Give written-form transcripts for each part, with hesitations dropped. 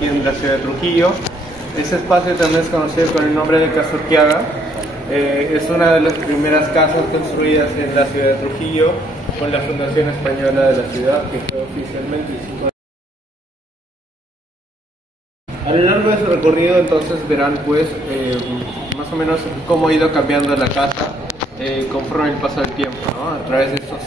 aquí en la ciudad de Trujillo. Ese espacio también es conocido con el nombre de Casa Urquiaga. Es una de las primeras casas construidas en la ciudad de Trujillo con la Fundación Española de la ciudad, que fue oficialmente el 5 de... A lo largo de su recorrido entonces verán pues más o menos cómo ha ido cambiando la casa conforme el paso del tiempo, ¿no? A través de estos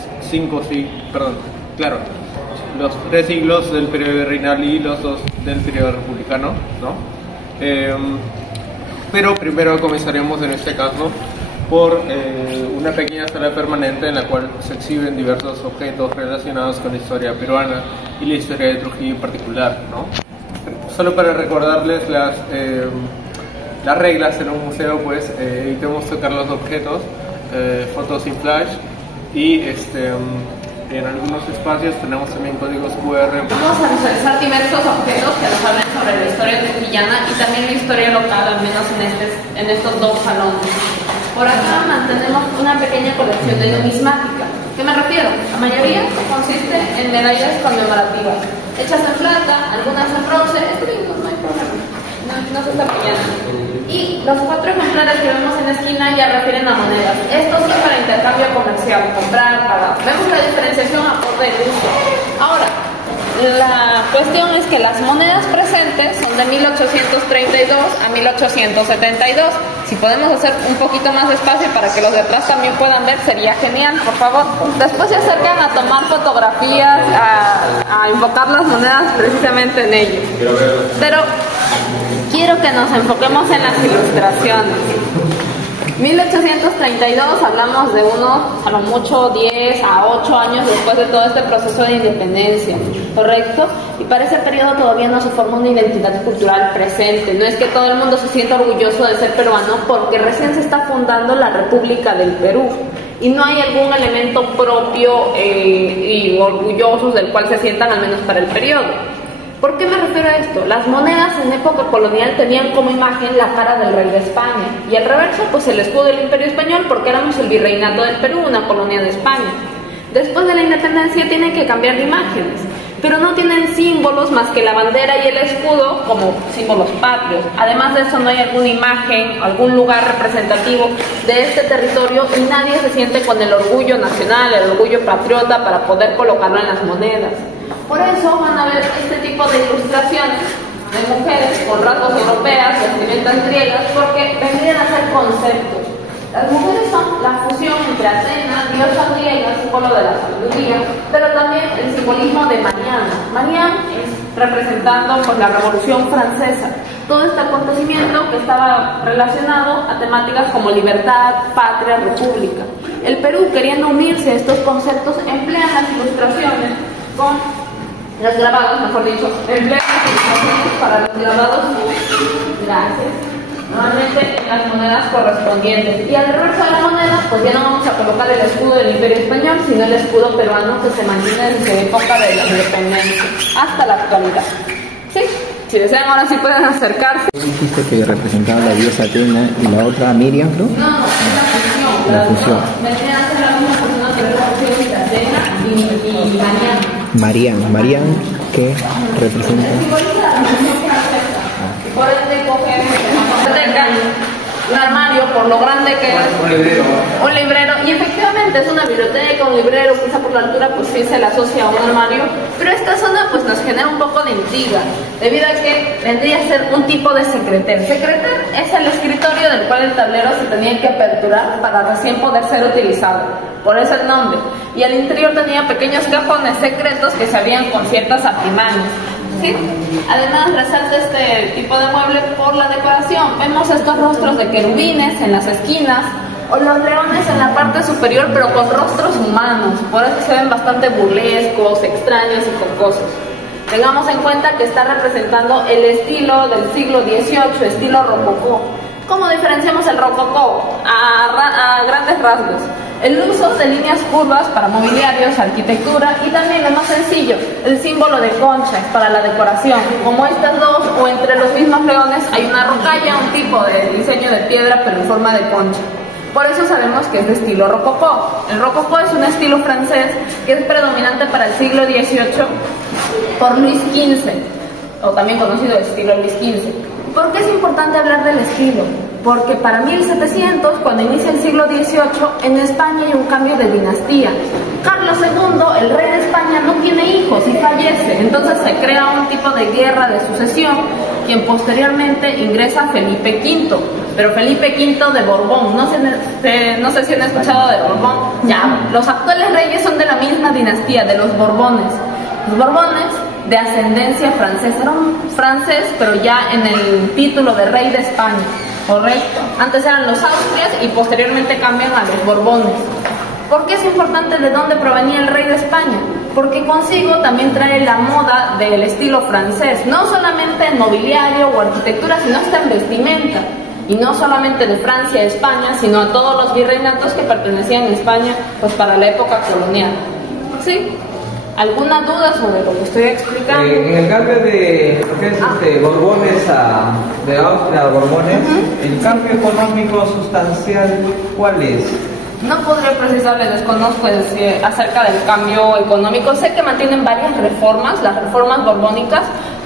los 3 siglos del periodo virreinal y los 2 del periodo republicano, ¿no? Pero primero comenzaremos en este caso por una pequeña sala permanente en la cual se exhiben diversos objetos relacionados con la historia peruana y la historia de Trujillo en particular, ¿no? Solo para recordarles las reglas en un museo, pues evitemos tocar los objetos, fotos sin flash y en algunos espacios tenemos también códigos QR. Vamos a visualizar diversos objetos que nos hablan sobre la historia trujillana y también la historia local, al menos en estos 2 salones. Por acá mantenemos una pequeña colección de numismática. ¿Qué me refiero? La mayoría consiste en medallas conmemorativas, hechas en plata, algunas en bronce, no hay problema, no se está pillando. Y los 4 ejemplares que vemos en la esquina ya refieren a monedas. Esto sí para intercambio comercial, comprar, pagar. Vemos la diferenciación a por del uso. Ahora, la cuestión es que las monedas presentes son de 1832 a 1872. Si podemos hacer un poquito más de espacio para que los de atrás también puedan ver, sería genial, por favor. Después se acercan a tomar fotografías, a enfocar las monedas precisamente en ellos. Pero quiero que nos enfoquemos en las ilustraciones. 1832 hablamos de unos, a lo mucho 10 a 8 años después de todo este proceso de independencia, ¿correcto? Y para ese periodo todavía no se forma una identidad cultural presente. No es que todo el mundo se sienta orgulloso de ser peruano, porque recién se está fundando la República del Perú y no hay algún elemento propio y orgulloso del cual se sientan, al menos para el periodo. ¿Por qué me refiero a esto? Las monedas en época colonial tenían como imagen la cara del rey de España y al reverso pues el escudo del Imperio Español, porque éramos el virreinato del Perú, una colonia de España. Después de la independencia tienen que cambiar de imágenes, pero no tienen símbolos más que la bandera y el escudo como símbolos patrios. Además de eso no hay alguna imagen, algún lugar representativo de este territorio y nadie se siente con el orgullo nacional, el orgullo patriota para poder colocarlo en las monedas. Por eso van a ver este tipo de ilustraciones de mujeres con rasgos europeas, vestimentas griegas, porque vendrían a ser conceptos. Las mujeres son la fusión entre Atenas, diosa griega, símbolo de la sabiduría, pero también el simbolismo de Mariana. Mariana es representando pues, la Revolución Francesa, todo este acontecimiento que estaba relacionado a temáticas como libertad, patria, república. El Perú, queriendo unirse a estos conceptos, emplea las ilustraciones con los grabados, mejor dicho, emplean las ilustraciones para los grabados, gracias, normalmente en las monedas correspondientes. Y al reverso de la moneda, pues ya no vamos a colocar el escudo del Imperio Español, sino el escudo peruano que se mantiene desde época de la independencia hasta la actualidad. ¿Sí? Si desean, ahora sí pueden acercarse. Dijiste que representaba la diosa Atena y la otra Miriam, ¿no? No, la fusión. Vendrían a ser la misma persona que es la fusión entre Atena y Mariana. Marian, ¿qué representa? Por ende cogen un armario, por lo grande que es, un librero, y efectivamente es una biblioteca, un librero, quizá por la altura pues sí se le asocia a un armario, pero esta zona pues nos genera un poco de intriga, debido a que vendría a ser un tipo de secreter. Secreter es el escritorio del cual el tablero se tenía que aperturar para recién poder ser utilizado, por eso el nombre, y al interior tenía pequeños cajones secretos que se abrían con ciertas artimañas. ¿Sí? Además resalta este tipo de mueble por la decoración. Vemos estos rostros de querubines en las esquinas o los leones en la parte superior, pero con rostros humanos, por eso se ven bastante burlescos, extraños y jocosos. Tengamos en cuenta que está representando el estilo del siglo XVIII, estilo rococó. ¿Cómo diferenciamos el rococó? A grandes rasgos. El uso de líneas curvas para mobiliarios, arquitectura y también lo más sencillo, el símbolo de concha para la decoración. Como estas dos o entre los mismos leones hay una rocalla, un tipo de diseño de piedra pero en forma de concha. Por eso sabemos que es de estilo rococó. El rococó es un estilo francés que es predominante para el siglo XVIII por Luis XV. o también conocido estilo Luis XV. ¿Por qué es importante hablar del estilo? Porque para 1700, cuando inicia el siglo XVIII, en España hay un cambio de dinastía. Carlos II, el rey de España, no tiene hijos y fallece. Entonces se crea un tipo de guerra de sucesión, quien posteriormente ingresa Felipe V. Pero Felipe V de Borbón, no sé si han escuchado de Borbón. Ya, los actuales reyes son de la misma dinastía, de los Borbones. Los Borbones, de ascendencia francesa, era un francés, pero ya en el título de rey de España, correcto. Antes eran los Austrias y posteriormente cambian a los Borbones. ¿Por qué es importante de dónde provenía el rey de España? Porque consigo también trae la moda del estilo francés, no solamente en mobiliario o arquitectura, sino hasta en vestimenta. Y no solamente de Francia a España, sino a todos los virreinatos que pertenecían a España, pues para la época colonial. ¿Sí? ¿Alguna duda sobre lo que estoy explicando? En el cambio de lo que es Borbones de Austria a Borbones, ¿el cambio económico sustancial cuál es? No podría precisarle, desconozco acerca del cambio económico. Sé que mantienen varias reformas, las reformas borbónicas,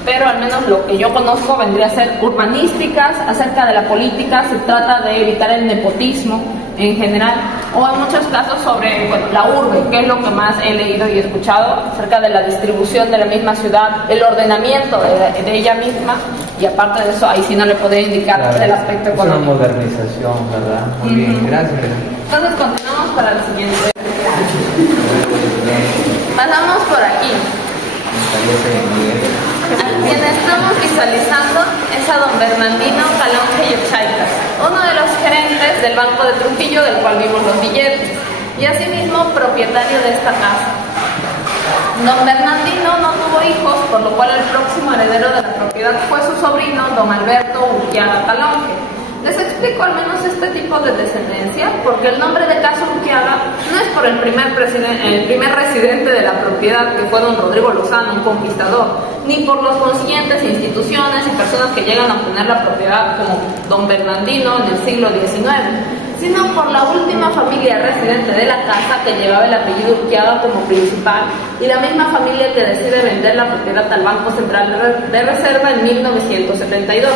pero al menos lo que yo conozco vendría a ser urbanísticas. Acerca de la política se trata de evitar el nepotismo en general, o en muchos casos sobre la urbe, que es lo que más he leído y escuchado, acerca de la distribución de la misma ciudad, el ordenamiento de ella misma, y aparte de eso, ahí sí no le podría indicar claro, del aspecto económico. Es una modernización, ¿verdad? Muy bien, gracias. Entonces continuamos para el siguiente. Pasamos por aquí. Quien estamos visualizando es a don Bernardino Calonge y Ochaitas, uno de los gerentes del Banco de Trujillo, del cual vimos los billetes, y asimismo propietario de esta casa. Don Bernardino no tuvo hijos, por lo cual el próximo heredero de la propiedad fue su sobrino, don Alberto Urquiaga Calonge. Les explico al menos este tipo de descendencia, porque el nombre de Casa Urquiaga no es por el primer residente de la propiedad, que fue don Rodrigo Lozano, un conquistador, ni por los consiguientes instituciones y personas que llegan a obtener la propiedad como don Bernardino en el siglo XIX, sino por la última familia residente de la casa que llevaba el apellido Urquiaga como principal, y la misma familia que decide vender la propiedad al Banco Central de Reserva en 1972.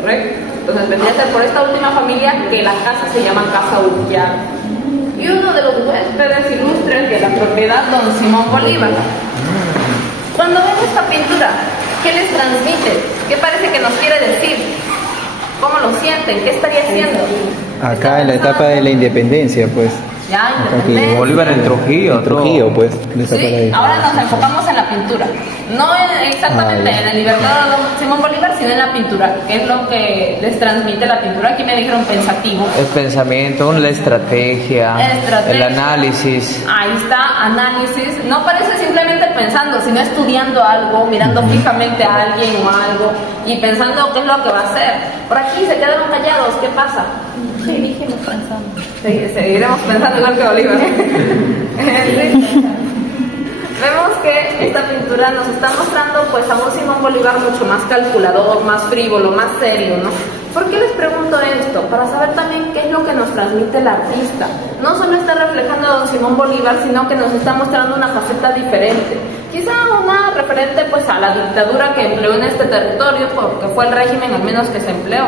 ¿Correcto? Entonces vendría a ser por esta última familia que la casa se llama Casa Urquiaga. Y uno de los huéspedes ilustres de la propiedad, don Simón Bolívar. Cuando ven esta pintura, ¿qué les transmite? ¿Qué parece que nos quiere decir? ¿Cómo lo sienten? ¿Qué estaría haciendo? Acá en la etapa de la independencia, pues. Ya, independencia. Bolívar en Trujillo. Trujillo, pues. Sí, ahora nos enfocamos en la pintura. No exactamente en el libertador don Simón Bolívar, sino en la pintura. ¿Qué es lo que les transmite la pintura? Aquí me dijeron pensativo. El pensamiento, la estrategia, el análisis. Ahí está, análisis. No parece simplemente pensando, sino estudiando algo, mirando fijamente a alguien o algo y pensando qué es lo que va a hacer. Por aquí se quedaron callados, ¿qué pasa? Seguiremos pensando. Seguiremos pensando igual que Bolívar. Sí. Vemos que esta pintura nos está mostrando pues a un Simón Bolívar mucho más calculador, más frívolo, más serio, ¿no? ¿Por qué les pregunto esto? Para saber también qué es lo que nos transmite el artista. No solo está reflejando a don Simón Bolívar, sino que nos está mostrando una faceta diferente. Quizá una referente pues a la dictadura que empleó en este territorio, porque fue el régimen al menos que se empleó.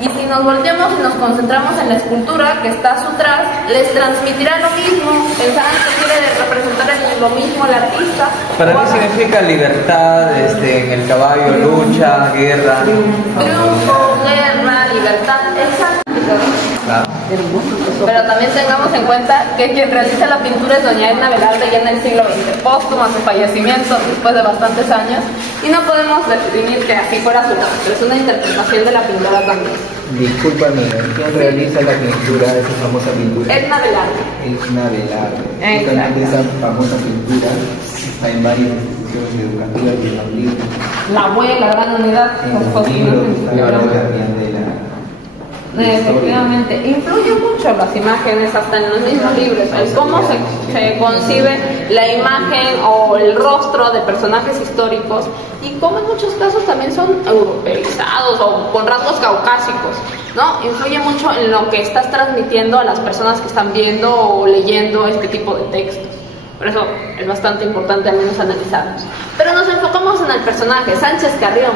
Y si nos volteamos y nos concentramos en la escultura que está a su tras, les transmitirá lo mismo. Pensarán que quiere representar lo mismo al artista. Para mí significa libertad, en el caballo, lucha, guerra. Triunfo, guerra, libertad, exacto. Claro. Pero también tengamos en cuenta que quien realiza la pintura es doña Edna Velarde ya en el siglo XX, póstumo a su fallecimiento después de bastantes años, y no podemos definir que así fuera su rostro, es una interpretación de la pintora también. Discúlpame, ¿quién realiza la pintura de esa famosa pintura? Edna Velarde. Edna Velarde. Justamente esa famosa pintura está en varias instituciones educativas y en los libros. La abuela, la gran unidad. En los libros también de la... Efectivamente, influye mucho las imágenes hasta en los mismos libros, el cómo se concibe la imagen o el rostro de personajes históricos y cómo en muchos casos también son europeizados o con rasgos caucásicos, ¿no? Influye mucho en lo que estás transmitiendo a las personas que están viendo o leyendo este tipo de textos. Por eso es bastante importante al menos analizarlos. Pero nos enfocamos en el personaje, Sánchez Carrión.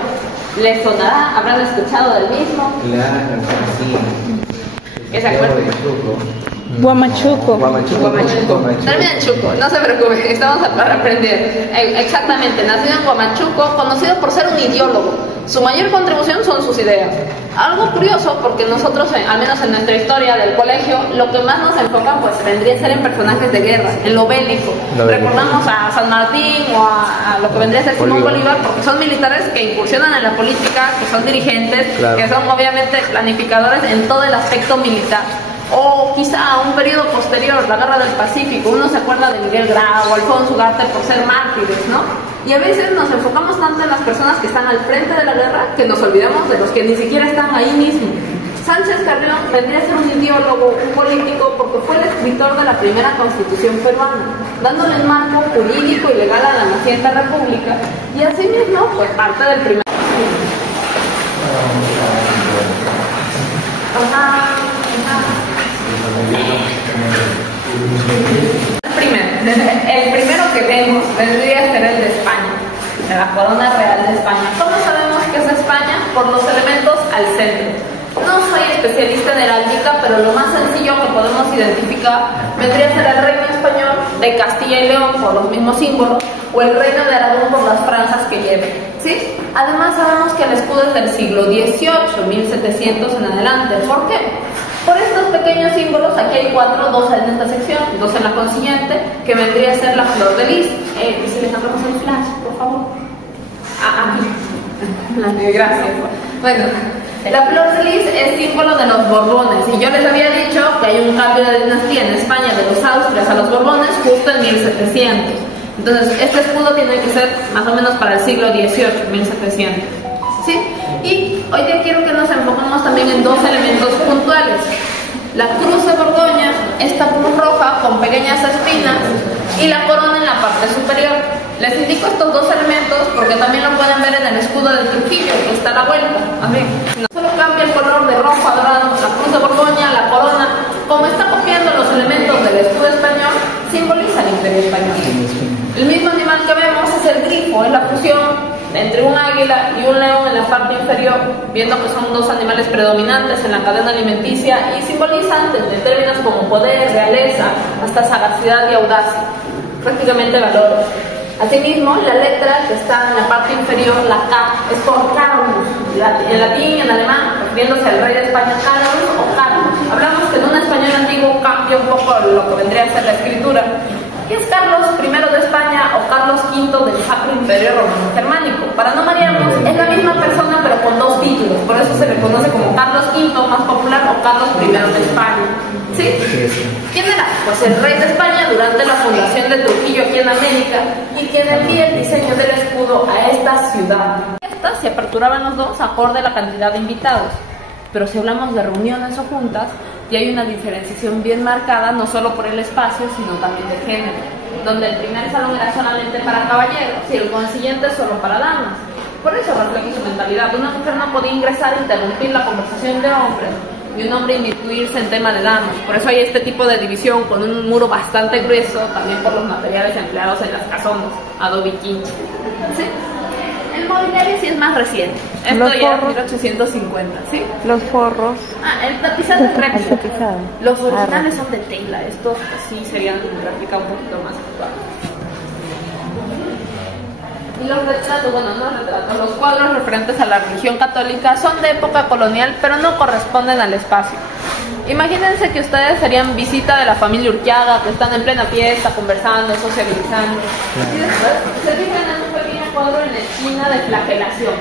¿Les sonará? ¿Habrán escuchado del mismo? Claro, sí. ¿Qué se acuerdan? Guamachuco. Termina en Chuco, no se preocupe, estamos para aprender. Exactamente, nacido en Guamachuco, conocido por ser un ideólogo. Su mayor contribución son sus ideas. Algo curioso, porque nosotros, al menos en nuestra historia del colegio, lo que más nos enfocan pues vendría a ser en personajes de guerra, en lo bélico. Recordamos a San Martín o a lo que vendría a ser Simón Bolívar, porque son militares que incursionan en la política, que son dirigentes, que son obviamente planificadores en todo el aspecto militar. O quizá a un periodo posterior, la Guerra del Pacífico, uno se acuerda de Miguel Grau o Alfonso Ugarte por ser mártires, ¿no? Y a veces nos enfocamos tanto en las personas que están al frente de la guerra que nos olvidamos de los que ni siquiera están ahí mismo. Sánchez Carrión vendría a ser un ideólogo, un político, porque fue el escritor de la primera constitución peruana, dándole el marco jurídico y legal a la naciente república, y asimismo fue parte del primer... El primero que vemos vendría a ser el de España, de la corona real de España. ¿Cómo sabemos que es de España? Por los elementos al centro. No soy especialista en heráldica, pero lo más sencillo que podemos identificar vendría a ser el reino español de Castilla y León por los mismos símbolos, o el reino de Aragón por las franjas que lleve, ¿sí? Además sabemos que el escudo es del siglo XVIII, 1700 en adelante. ¿Por qué? Por estos pequeños símbolos, aquí hay 4, 2 en esta sección, 2 en la consiguiente, que vendría a ser la flor de lis. Si les abramos el flash, por favor. Aquí. Gracias. Bueno, la flor de lis es símbolo de los Borbones, y yo les había dicho que hay un cambio de dinastía en España de los Austrias a los Borbones justo en 1700. Entonces, este escudo tiene que ser más o menos para el siglo XVIII, 1700. ¿Sí? Y hoy día quiero que nos enfoquemos también en 2 elementos puntuales. La cruz de Borgoña, esta cruz roja con pequeñas espinas, y la corona en la parte superior. Les indico estos 2 elementos porque también lo pueden ver en el escudo de Trujillo, que está a la vuelta. Así, no solo cambia el color de rojo a dorado, la cruz de Borgoña, la corona, como está copiando los elementos del escudo español, simboliza el imperio español. El mismo animal que vemos es el grifo, es la fusión entre un águila y un león en la parte inferior, viendo que son 2 animales predominantes en la cadena alimenticia y simbolizan desde términos como poder, realeza, hasta sagacidad y audacia, prácticamente valores. Asimismo, la letra que está en la parte inferior, la K, es por Carolus, en latín y en alemán, refiriéndose al rey de España, Carolus o Carlos. Hablamos que en un español antiguo cambia un poco lo que vendría a ser la escritura. ¿Qué es Carlos I de España o Carlos V del Sacro Imperio Romano Germánico? Para no marearnos, es la misma persona pero con 2 títulos, por eso se le conoce como Carlos V más popular o Carlos I de España. ¿Sí? ¿Quién era? Pues el rey de España durante la fundación de Trujillo aquí en América, y quien envía el diseño del escudo a esta ciudad. Estas se aperturaban los 2 acorde a la cantidad de invitados, pero si hablamos de reuniones o juntas, y hay una diferenciación bien marcada, no solo por el espacio, sino también de género, donde el primer salón era solamente para caballeros y el consiguiente solo para damas. Por eso refleja su mentalidad. Una mujer no podía ingresar e interrumpir la conversación de hombres, y un hombre inmiscuirse en tema de damas. Por eso hay este tipo de división con un muro bastante grueso, también por los materiales empleados en las casonas, adobe quincha. ¿Sí? El mobiliario sí es más reciente. Esto ya es 1850, ¿sí? Los forros. El tapizado es réplica. Los originales son de tela. Estos sí serían réplica un poquito más actual. Y los retratos, bueno, no retratos, los cuadros referentes a la religión católica son de época colonial, pero no corresponden al espacio. Imagínense que ustedes serían visita de la familia Urquiaga, que están en plena fiesta, conversando, socializando. Y después se fijan en un pequeño cuadro en la esquina de flagelación.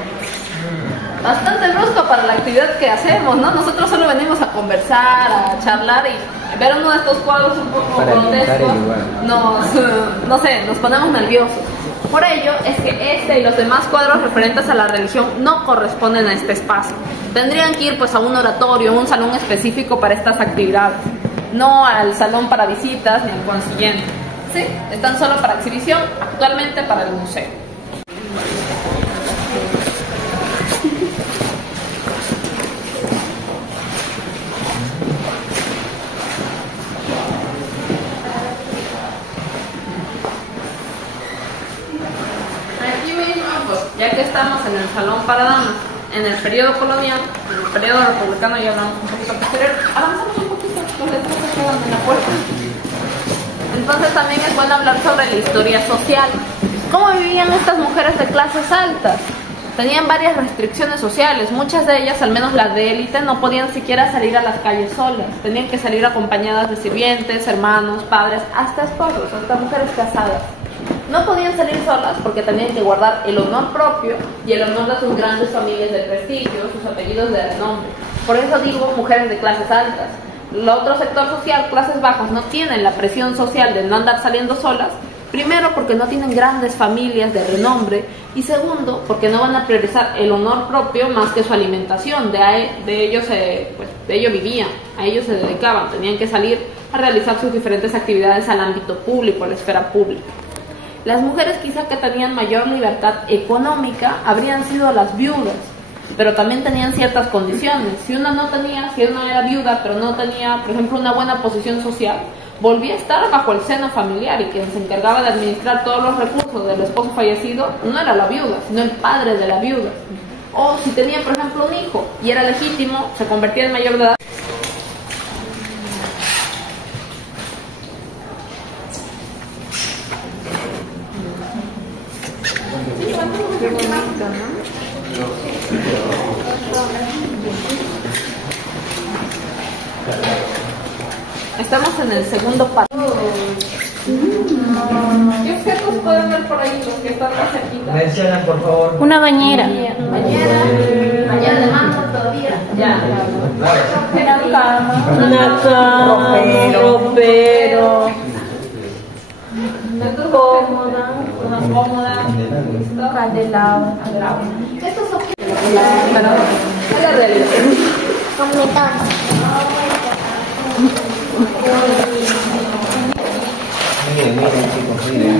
Bastante brusco para la actividad que hacemos, ¿no? Nosotros solo venimos a conversar, a charlar, y ver uno de estos cuadros un poco grotescos nos ponemos nerviosos. Por ello es que este y los demás cuadros referentes a la religión no corresponden a este espacio. Tendrían que ir pues a un oratorio, un salón específico para estas actividades, no al salón para visitas ni al consiguiente. Sí, están solo para exhibición, actualmente para el museo. salón para damas en el periodo colonial, en el periodo republicano, ya hablamos un poquito posterior, avanzamos un poquito, los letras se quedan en la puerta. Entonces también es bueno hablar sobre la historia social. ¿Cómo vivían estas mujeres de clases altas? Tenían varias restricciones sociales, muchas de ellas, al menos las de élite, no podían siquiera salir a las calles solas, tenían que salir acompañadas de sirvientes, hermanos, padres, hasta esposos, hasta mujeres casadas. No podían salir solas porque tenían que guardar el honor propio y el honor de sus grandes familias de prestigio, sus apellidos de renombre. Por eso digo mujeres de clases altas. El otro sector social, clases bajas, no tienen la presión social de no andar saliendo solas. Primero, porque no tienen grandes familias de renombre, y segundo, porque no van a priorizar el honor propio más que su alimentación. De ello vivían, a ello se dedicaban, tenían que salir a realizar sus diferentes actividades al ámbito público, a la esfera pública. Las mujeres quizá que tenían mayor libertad económica habrían sido las viudas, pero también tenían ciertas condiciones. Si una era viuda, pero no tenía, por ejemplo, una buena posición social, volvía a estar bajo el seno familiar, y quien se encargaba de administrar todos los recursos del esposo fallecido no era la viuda, sino el padre de la viuda. O si tenía, por ejemplo, un hijo y era legítimo, se convertía en mayor de edad. Estamos en el segundo párrafo. ¿Qué objetos pueden ver por ahí los que están más cerquita? Mencionan, por favor. Una bañera. Bañera de mano todavía. Ya. Una cama. Ropero. Cómoda. Una cómoda. Candelabro. Estos objetos. Pero es la realidad. Miren, chicos, miren.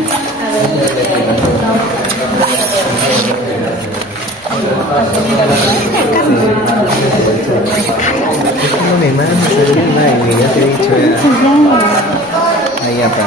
No me mandes a mi madre, ya te he dicho ya. Ahí ya para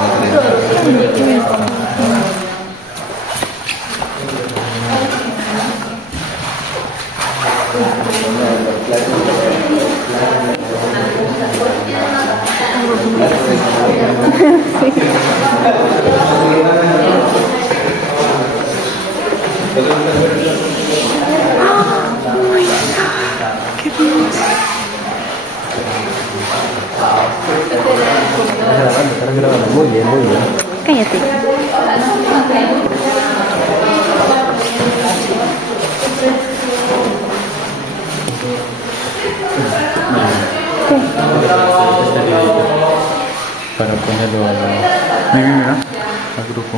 Muy bien, muy bien. Cállate. Para ponerlo al grupo.